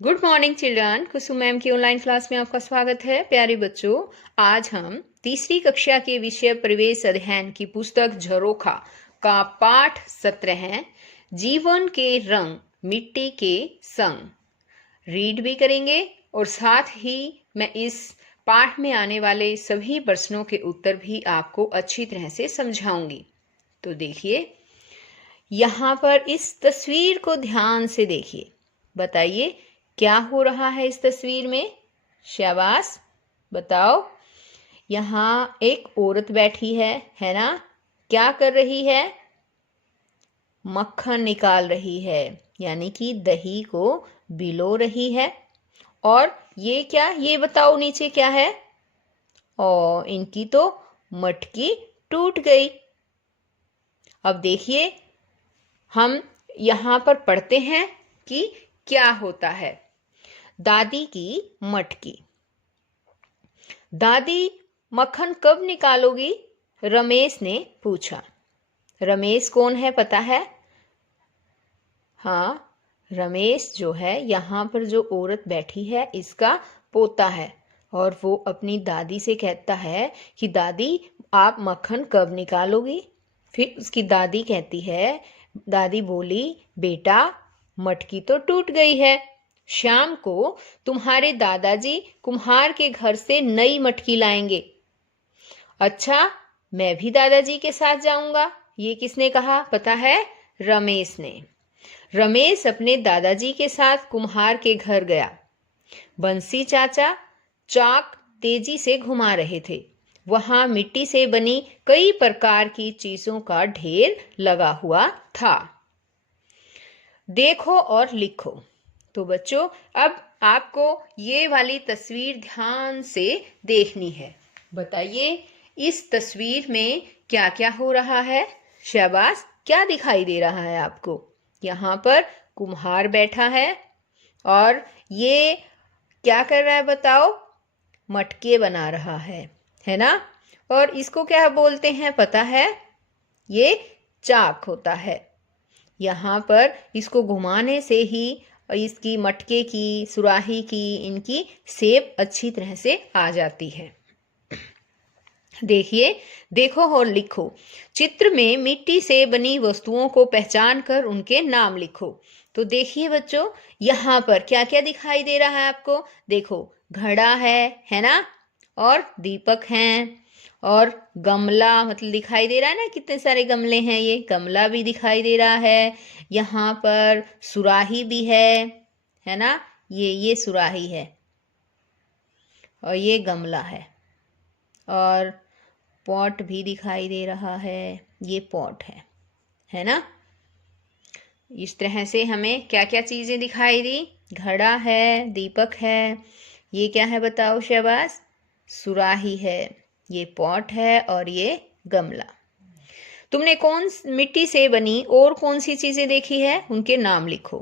Good morning children. Kusum ma'am की online class में आपका स्वागत है। प्यारे बच्चों, आज हम तीसरी कक्षा के विषय परिवेश अध्ययन की पुस्तक झरोखा का पाठ 17 है, जीवन के रंग मिट्टी के संग। रीड भी करेंगे और साथ ही मैं इस पाठ में आने वाले सभी प्रश्नों के उत्तर भी आपको अच्छी तरह से समझाऊंगी। तो देखिए, यहाँ पर इस तस्वीर को ध्यान से देखिए। बताइए क्या हो रहा है इस तस्वीर में। शाबाश, बताओ। यहाँ एक औरत बैठी है ना। क्या कर रही है? मक्खन निकाल रही है, यानी कि दही को बिलो रही है। और ये क्या, ये बताओ नीचे क्या है? और इनकी तो मटकी टूट गई। अब देखिए, हम यहाँ पर पढ़ते हैं कि क्या होता है। दादी की मटकी। दादी, मक्खन कब निकालोगी? रमेश ने पूछा। रमेश कौन है पता है? हाँ, रमेश जो है, यहाँ पर जो औरत बैठी है इसका पोता है। और वो अपनी दादी से कहता है कि दादी, आप मक्खन कब निकालोगी? फिर उसकी दादी कहती है, दादी बोली, बेटा मटकी तो टूट गई है। शाम को तुम्हारे दादाजी कुम्हार के घर से नई मटकी लाएंगे। अच्छा, मैं भी दादाजी के साथ जाऊंगा। ये किसने कहा पता है? रमेश ने। रमेश अपने दादाजी के साथ कुम्हार के घर गया। बंसी चाचा चाक तेजी से घुमा रहे थे। वहां मिट्टी से बनी कई प्रकार की चीजों का ढेर लगा हुआ था। देखो और लिखो। तो बच्चों, अब आपको ये वाली तस्वीर ध्यान से देखनी है। बताइए इस तस्वीर में क्या क्या हो रहा है। शाबाश, क्या दिखाई दे रहा है आपको? यहाँ पर कुम्हार बैठा है और ये क्या कर रहा है बताओ? मटके बना रहा है ना। और इसको क्या बोलते हैं पता है? ये चाक होता है। यहाँ पर इसको घुमाने से ही इसकी मटके की, सुराही की, इनकी शेप अच्छी तरह से आ जाती है। देखिए, देखो और लिखो। चित्र में मिट्टी से बनी वस्तुओं को पहचान कर उनके नाम लिखो। तो देखिए बच्चों, यहाँ पर क्या क्या दिखाई दे रहा है आपको? देखो, घड़ा है ना। और दीपक हैं। और गमला, मतलब दिखाई दे रहा है ना, कितने सारे गमले हैं। ये गमला भी दिखाई दे रहा है। यहाँ पर सुराही भी है ना। ये सुराही है और ये गमला और पॉट भी दिखाई दे रहा है। ये पॉट है ना। इस तरह से हमें क्या क्या चीजें दिखाई दी? घड़ा है, दीपक है, ये क्या है बताओ शाबाश? सुराही है, ये पॉट है और ये गमला। तुमने कौन मिट्टी से बनी और कौन सी चीजें देखी है? उनके नाम लिखो।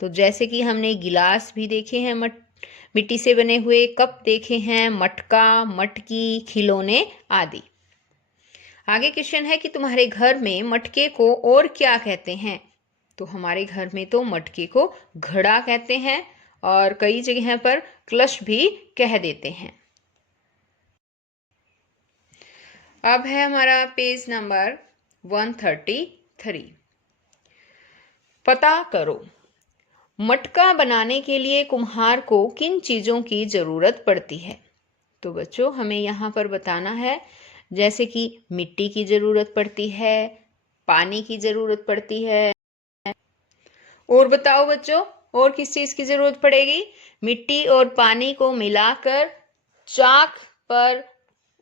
तो जैसे कि हमने गिलास भी देखे हैं, मिट्टी से बने हुए कप देखे हैं, मटका, मटकी, खिलौने आदि। आगे क्वेश्चन है कि तुम्हारे घर में मटके को और क्या कहते हैं? तो हमारे घर में तो मटके को घड़ा कहते हैं और कई जगह पर कलश भी कह देते हैं। अब है हमारा पेज नंबर 133। पता करो, मटका बनाने के लिए कुम्हार को किन चीजों की जरूरत पड़ती है? तो बच्चों, हमें यहाँ पर बताना है। जैसे कि मिट्टी की जरूरत पड़ती है, पानी की जरूरत पड़ती है। और बताओ बच्चों, और किस चीज की जरूरत पड़ेगी? मिट्टी और पानी को मिलाकर चाक पर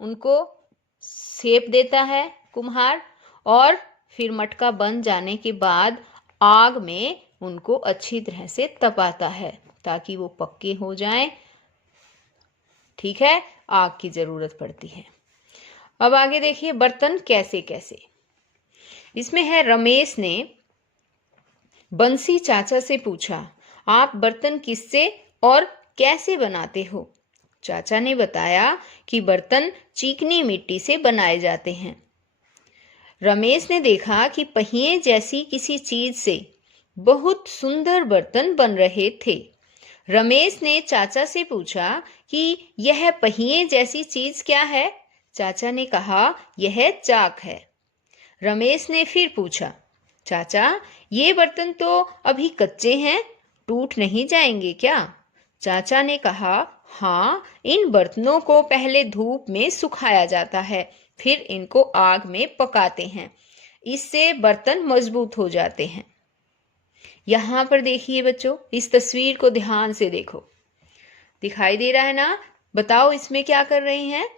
उनको शेप देता है कुम्हार, और फिर मटका बन जाने के बाद आग में उनको अच्छी तरह से तपाता है ताकि वो पक्के हो जाएं। ठीक है, आग की जरूरत पड़ती है। अब आगे देखिए, बर्तन कैसे कैसे। इसमें है, रमेश ने बंसी चाचा से पूछा, आप बर्तन किससे और कैसे बनाते हो? चाचा ने बताया कि बर्तन चीकनी मिट्टी से बनाए जाते हैं। रमेश ने देखा कि पहिए जैसी किसी चीज से बहुत सुंदर बर्तन बन रहे थे। रमेश ने चाचा से पूछा कि यह पहिए जैसी चीज क्या है? चाचा ने कहा, यह चाक है। रमेश ने फिर पूछा, चाचा, ये बर्तन तो अभी कच्चे हैं, टूट नहीं जाएंगे क्या? चाचा ने कहा, हाँ, इन बर्तनों को पहले धूप में सुखाया जाता है, फिर इनको आग में पकाते हैं। इससे बर्तन मजबूत हो जाते हैं। यहाँ पर देखिए बच्चों, इस तस्वीर को ध्यान से देखो। दिखाई दे रहा है ना? बताओ इसमें क्या कर रहे हैं?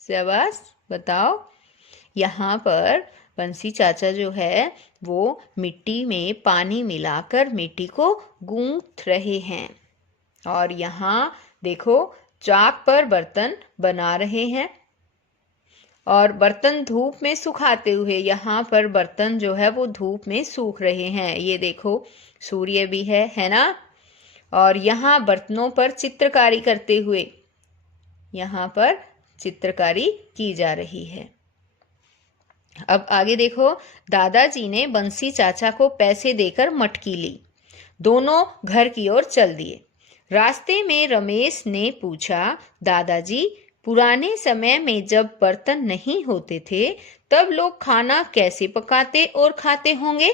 शाबाश, बताओ। यहाँ पर बंसी चाचा जो है वो मिट्टी में पानी मिलाकर मिट्टी को गूंथ रहे हैं। और यहाँ देखो, चाक पर बर्तन बना रहे हैं और बर्तन धूप में सुखाते हुए, यहाँ पर बर्तन जो है वो धूप में सूख रहे हैं। ये देखो, सूर्य भी है ना? और यहाँ बर्तनों पर चित्रकारी करते हुए यहाँ पर चित्रकारी की जा रही है। अब आगे देखो, दादाजी ने बंसी चाचा को पैसे देकर मटकी ली। दोनों घर की ओर चल दिए। रास्ते में रमेश ने पूछा, दादाजी, पुराने समय में जब बर्तन नहीं होते थे तब लोग खाना कैसे पकाते और खाते होंगे?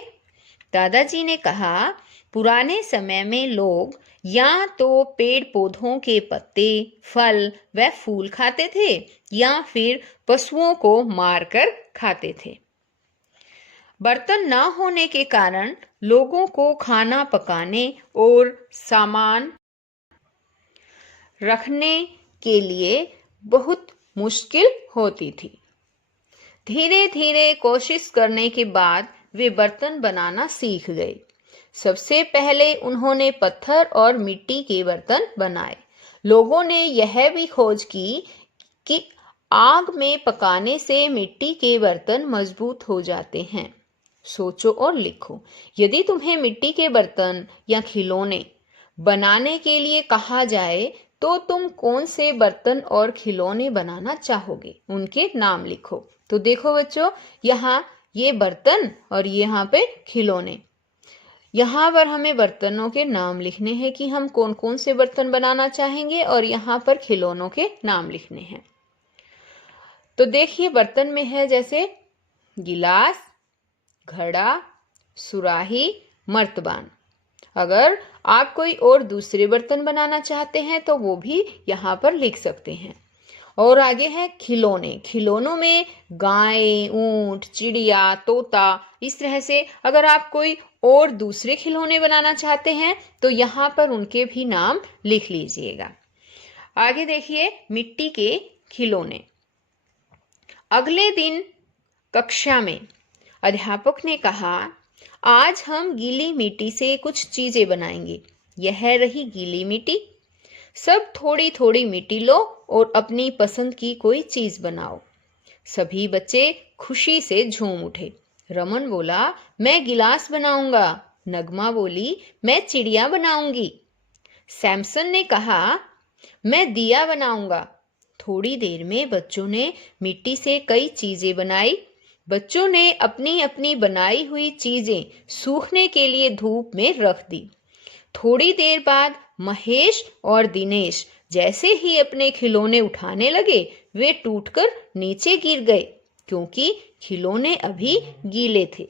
दादाजी ने कहा, पुराने समय में लोग या तो पेड़ पौधों के पत्ते, फल व फूल खाते थे या फिर पशुओं को मारकर खाते थे। बर्तन न होने के कारण लोगों को खाना पकाने और सामान रखने के लिए बहुत मुश्किल होती थी। धीरे धीरे कोशिश करने के बाद वे बर्तन बनाना सीख गए। सबसे पहले उन्होंने पत्थर और मिट्टी के बर्तन बनाए। लोगों ने यह भी खोज की कि आग में पकाने से मिट्टी के बर्तन मजबूत हो जाते हैं। सोचो और लिखो, यदि तुम्हें मिट्टी के बर्तन या खिलौने बनाने के लिए कहा जाए तो तुम कौन से बर्तन और खिलौने बनाना चाहोगे? उनके नाम लिखो। तो देखो बच्चों, यहाँ ये बर्तन और यहाँ पे खिलौने। यहाँ पर हमें बर्तनों के नाम लिखने हैं कि हम कौन कौन से बर्तन बनाना चाहेंगे और यहाँ पर खिलौनों के नाम लिखने हैं। तो देखिए, बर्तन में है जैसे गिलास, घड़ा, सुराही, मर्तबान। अगर आप कोई और दूसरे बर्तन बनाना चाहते हैं तो वो भी यहाँ पर लिख सकते हैं। और आगे है खिलौने। खिलौनों में गाय, ऊंट, चिड़िया, तोता, इस तरह से अगर आप कोई और दूसरे खिलौने बनाना चाहते हैं तो यहाँ पर उनके भी नाम लिख लीजिएगा। आगे देखिए, मिट्टी के खिलौने। अगले दिन कक्षा में अध्यापक ने कहा, आज हम गीली मिट्टी से कुछ चीजें बनाएंगे। यह रही गीली मिट्टी। सब थोड़ी थोड़ी मिट्टी लो और अपनी पसंद की कोई चीज बनाओ। सभी बच्चे खुशी से झूम उठे। रमन बोला, मैं गिलास बनाऊंगा। नगमा बोली, मैं चिड़िया बनाऊंगी। सैमसन ने कहा, मैं दिया बनाऊंगा। थोड़ी देर में बच्चों ने मिट्टी से कई चीजें बनाई। बच्चों ने अपनी अपनी बनाई हुई चीजें सूखने के लिए धूप में रख दी। थोड़ी देर बाद महेश और दिनेश जैसे ही अपने खिलौने उठाने लगे, वे टूटकर नीचे गिर गए क्योंकि खिलौने अभी गीले थे।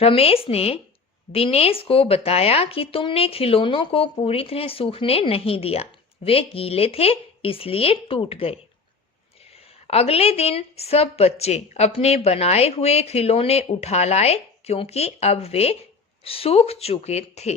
रमेश ने दिनेश को बताया कि तुमने खिलौनों को पूरी तरह सूखने नहीं दिया, वे गीले थे इसलिए टूट गए। अगले दिन सब बच्चे अपने बनाए हुए खिलौने उठा लाए क्योंकि अब वे सूख चुके थे।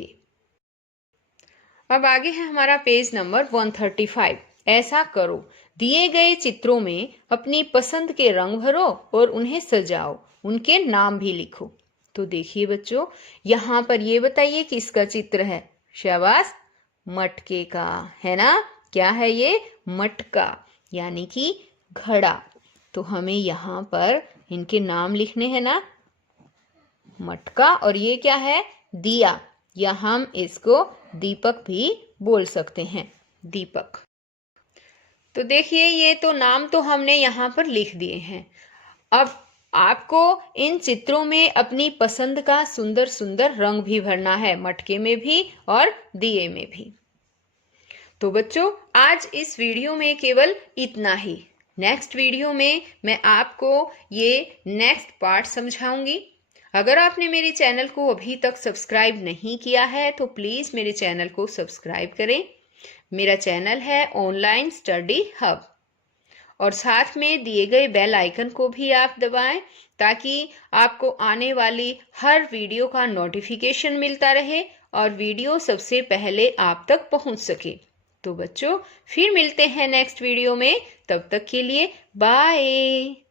अब आगे है हमारा पेज नंबर 135। ऐसा करो, दिए गए चित्रों में अपनी पसंद के रंग भरो और उन्हें सजाओ। उनके नाम भी लिखो। तो देखिए बच्चों, यहाँ पर ये बताइए किसका चित्र है? शाबाश, मटके का, है ना? क्या है ये? मटका, यानी कि घड़ा। तो हमें यहाँ पर इनके नाम लिखने हैं ना, मटका, और ये क्या है? दिया, या हम इसको दीपक भी बोल सकते हैं, दीपक। तो देखिए, ये तो नाम तो हमने यहाँ पर लिख दिए हैं। अब आपको इन चित्रों में अपनी पसंद का सुंदर सुंदर रंग भी भरना है, मटके में भी और दिए में भी। तो बच्चों, आज इस वीडियो में केवल इतना ही। नेक्स्ट वीडियो में मैं आपको ये नेक्स्ट पार्ट समझाऊंगी। अगर आपने मेरे चैनल को अभी तक सब्सक्राइब नहीं किया है तो प्लीज़ मेरे चैनल को सब्सक्राइब करें। मेरा चैनल है ऑनलाइन स्टडी हब, और साथ में दिए गए बेल आइकन को भी आप दबाएं ताकि आपको आने वाली हर वीडियो का नोटिफिकेशन मिलता रहे और वीडियो सबसे पहले आप तक पहुंच सके। तो बच्चों, फिर मिलते हैं नेक्स्ट वीडियो में। तब तक के लिए बाय।